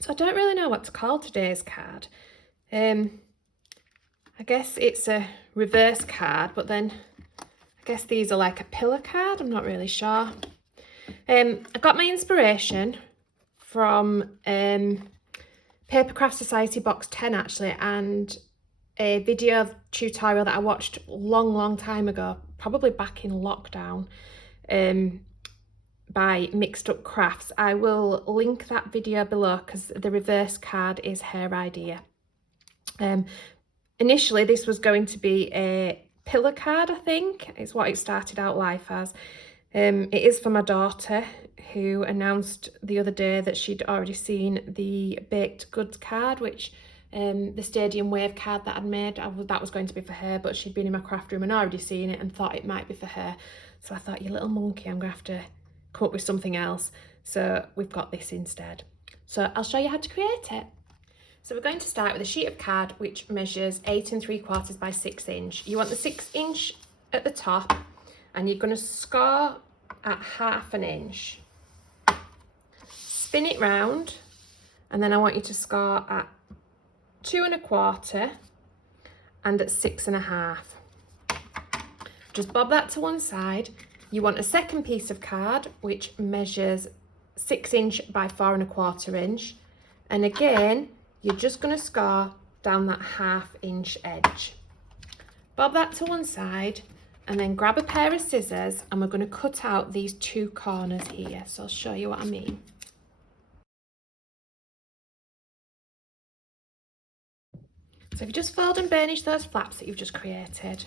So I don't really know what to call today's card. I guess it's a reverse card, but then I guess these are like a pillar card. I'm not really sure. I got my inspiration from Paper Craft Society box 10 actually, and a video tutorial that I watched long time ago, probably back in lockdown, by Mixed Up Crafts. I will link that video below because the reverse card is her idea. Initially this was going to be a pillar card, I think is what it started out life as. It is for my daughter, who announced the other day that she'd already seen the baked goods card, which the Stadium Wave card that I'd made, that was going to be for her, but she'd been in my craft room and already seen it and thought it might be for her. So I thought, you little monkey, I'm gonna have to come up with something else. So we've got this instead. So I'll show you how to create it. So we're going to start with a sheet of card which measures 8 3/4 by 6 inch. You want the 6 inch at the top, and you're going to score at 1/2 inch. Spin it round, and then I want you to score at 2 1/4 and at 6 1/2. Just bob that to one side. You want a second piece of card which measures 6 inch by 4 1/4 inch, and again you're just going to score down that 1/2 inch edge. Bob that to one side, and then grab a pair of scissors, and we're going to cut out these two corners here. So I'll show you what I mean. So if you just fold and burnish those flaps that you've just created.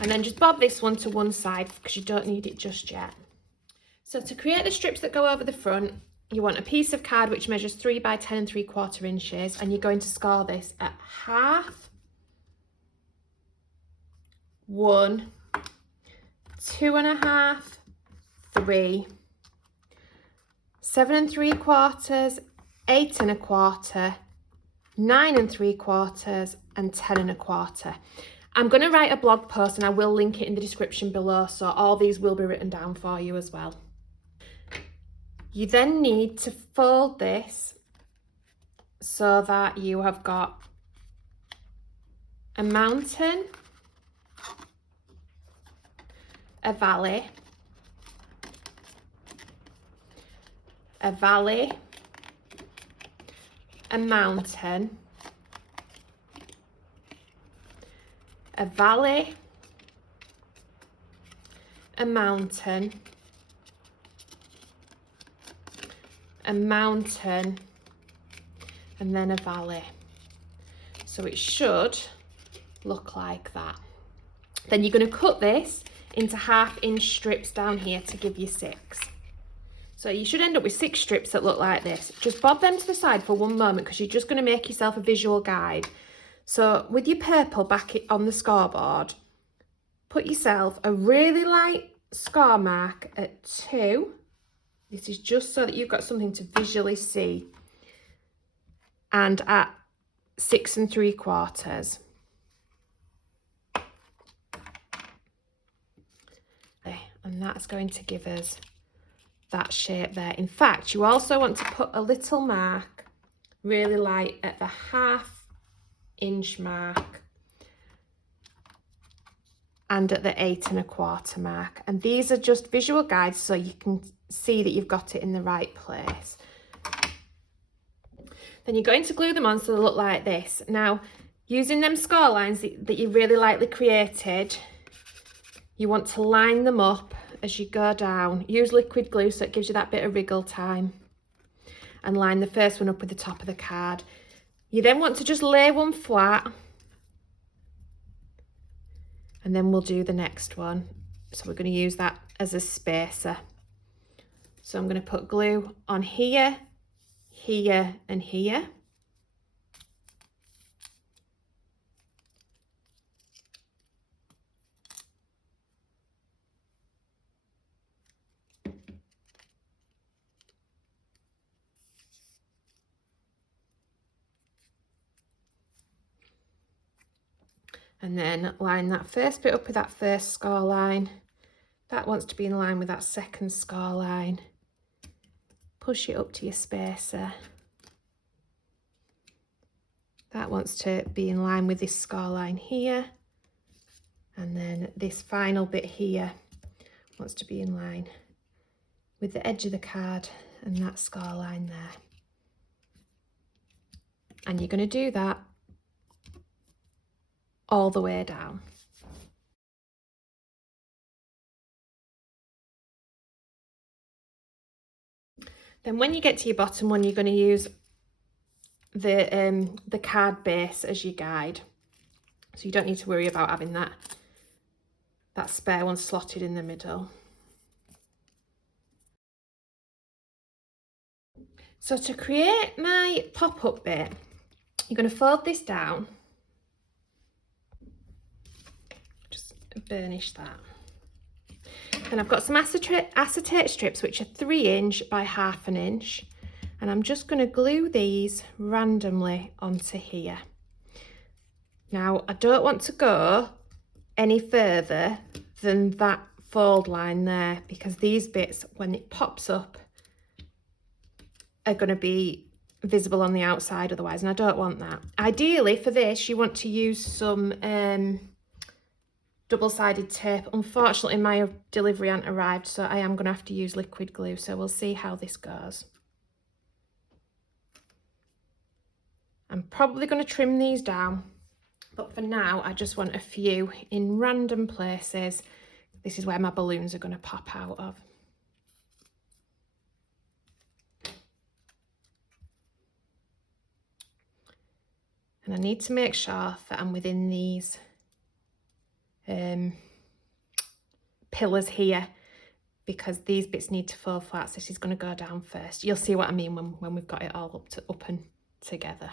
And then just bob this one to one side because you don't need it just yet. So to create the strips that go over the front, you want a piece of card which measures 3 by 10 3/4 inches, and you're going to score this at 1/2, 1, 2 1/2, 3, 7 3/4, 8 1/4, 9 3/4, and 10 1/4. I'm going to write a blog post and I will link it in the description below, so all these will be written down for you as well. You then need to fold this so that you have got a mountain, a valley, a valley, a mountain, a valley, a mountain, a mountain, and then a valley. So it should look like that. Then you're going to cut this into 1/2 inch strips down here to give you 6. So you should end up with 6 strips that look like this. Just bob them to the side for one moment because you're just going to make yourself a visual guide. So with your purple back on the scoreboard, put yourself a really light score mark at 2. This is just so that you've got something to visually see. And at 6 3/4. And that's going to give us that shape there. In fact, you also want to put a little mark really light at the 1/2 inch mark and at the 8 1/4 mark. And these are just visual guides so you can see that you've got it in the right place. Then you're going to glue them on so they look like this. Now, using them score lines that you really lightly created, you want to line them up as you go down. Use liquid glue so it gives you that bit of wriggle time. And line the first one up with the top of the card. You then want to just lay one flat. And then we'll do the next one. So we're going to use that as a spacer. So I'm going to put glue on here, here, and here. And then line that first bit up with that first score line, That wants to be in line with that second score line. Push it up to your spacer. That wants to be in line with this score line here. And then this final bit here wants to be in line with the edge of the card and that score line there. And you're going to do that all the way down. Then when you get to your bottom one, you're going to use the card base as your guide. So you don't need to worry about having that spare one slotted in the middle. So to create my pop-up bit, you're going to fold this down. Just burnish that. Then I've got some acetate strips, which are 3" by 1/2 inch. And I'm just going to glue these randomly onto here. Now, I don't want to go any further than that fold line there, because these bits, when it pops up, are going to be visible on the outside otherwise, and I don't want that. Ideally, for this, you want to use some double-sided tape. Unfortunately, my delivery hasn't arrived, so I am going to have to use liquid glue, so we'll see how this goes. I'm probably going to trim these down, but for now I just want a few in random places. This is where my balloons are going to pop out of. And I need to make sure that I'm within these pillars here, because these bits need to fall flat, so this is going to go down first. You'll see what I mean when we've got it all up and together.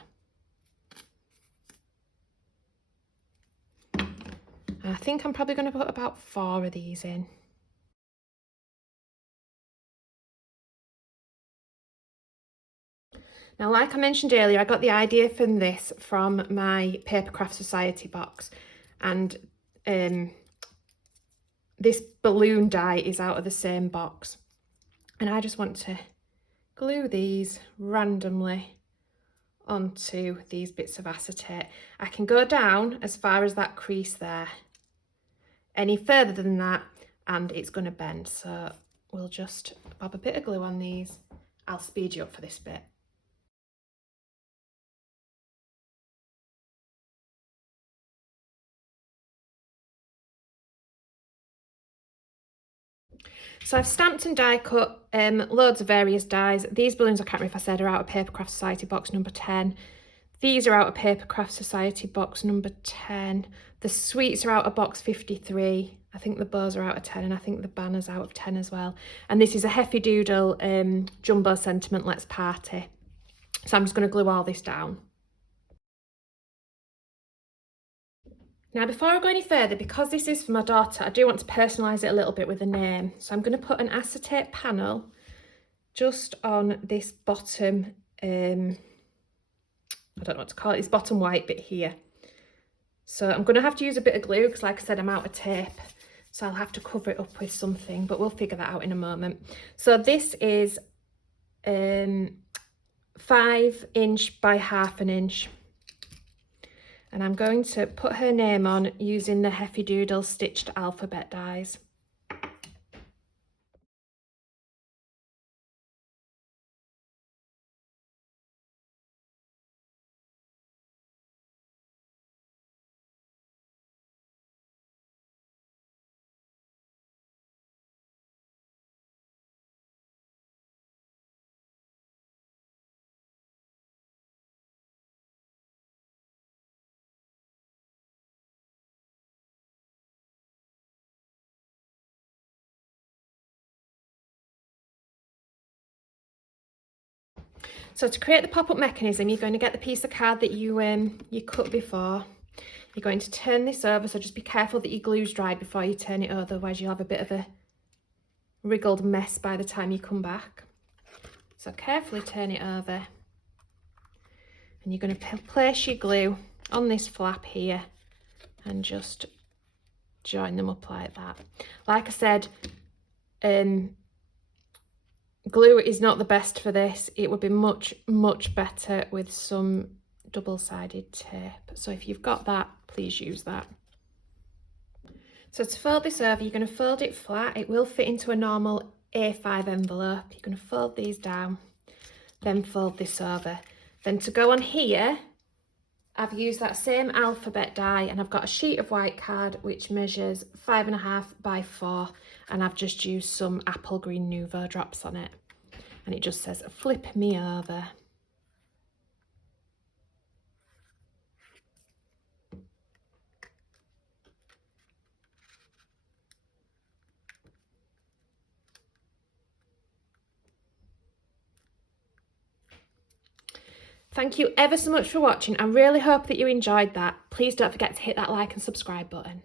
And I think I'm probably going to put about 4 of these in. Now, like I mentioned earlier, I got the idea from this from my Paper Craft Society box, and this balloon die is out of the same box. And I just want to glue these randomly onto these bits of acetate. I can go down as far as that crease there. Any further than that and it's going to bend, so we'll just bob a bit of glue on these. I'll speed you up for this bit. So I've stamped and die cut loads of various dies. These balloons, I can't remember if I said, are out of Paper Craft Society box number 10. These are out of Paper Craft Society box number 10. The sweets are out of box 53. I think the bows are out of 10, and I think the banner's out of 10 as well. And this is a Heffy Doodle Jumbo Sentiment Let's Party. So I'm just going to glue all this down. Now, before I go any further, because this is for my daughter, I do want to personalise it a little bit with a name. So I'm going to put an acetate panel just on this bottom, I don't know what to call it, this bottom white bit here. So I'm going to have to use a bit of glue because, like I said, I'm out of tape. So I'll have to cover it up with something, but we'll figure that out in a moment. So this is 5" by 1/2 inch. And I'm going to put her name on using the Heffy Doodle stitched alphabet dies. So to create the pop-up mechanism, you're going to get the piece of card that you cut before. You're going to turn this over, so just be careful that your glue's dry before you turn it over, otherwise you'll have a bit of a wriggled mess by the time you come back. So carefully turn it over. And you're going to place your glue on this flap here and just join them up like that. Like I said, glue is not the best for this. It would be much, much better with some double-sided tape. So if you've got that, please use that. So to fold this over, you're going to fold it flat. It will fit into a normal A5 envelope. You're going to fold these down, then fold this over. Then to go on here, I've used that same alphabet die, and I've got a sheet of white card which measures 5.5 by 4, and I've just used some apple green Nouveau drops on it, and it just says flip me over. Thank you ever so much for watching. I really hope that you enjoyed that. Please don't forget to hit that like and subscribe button.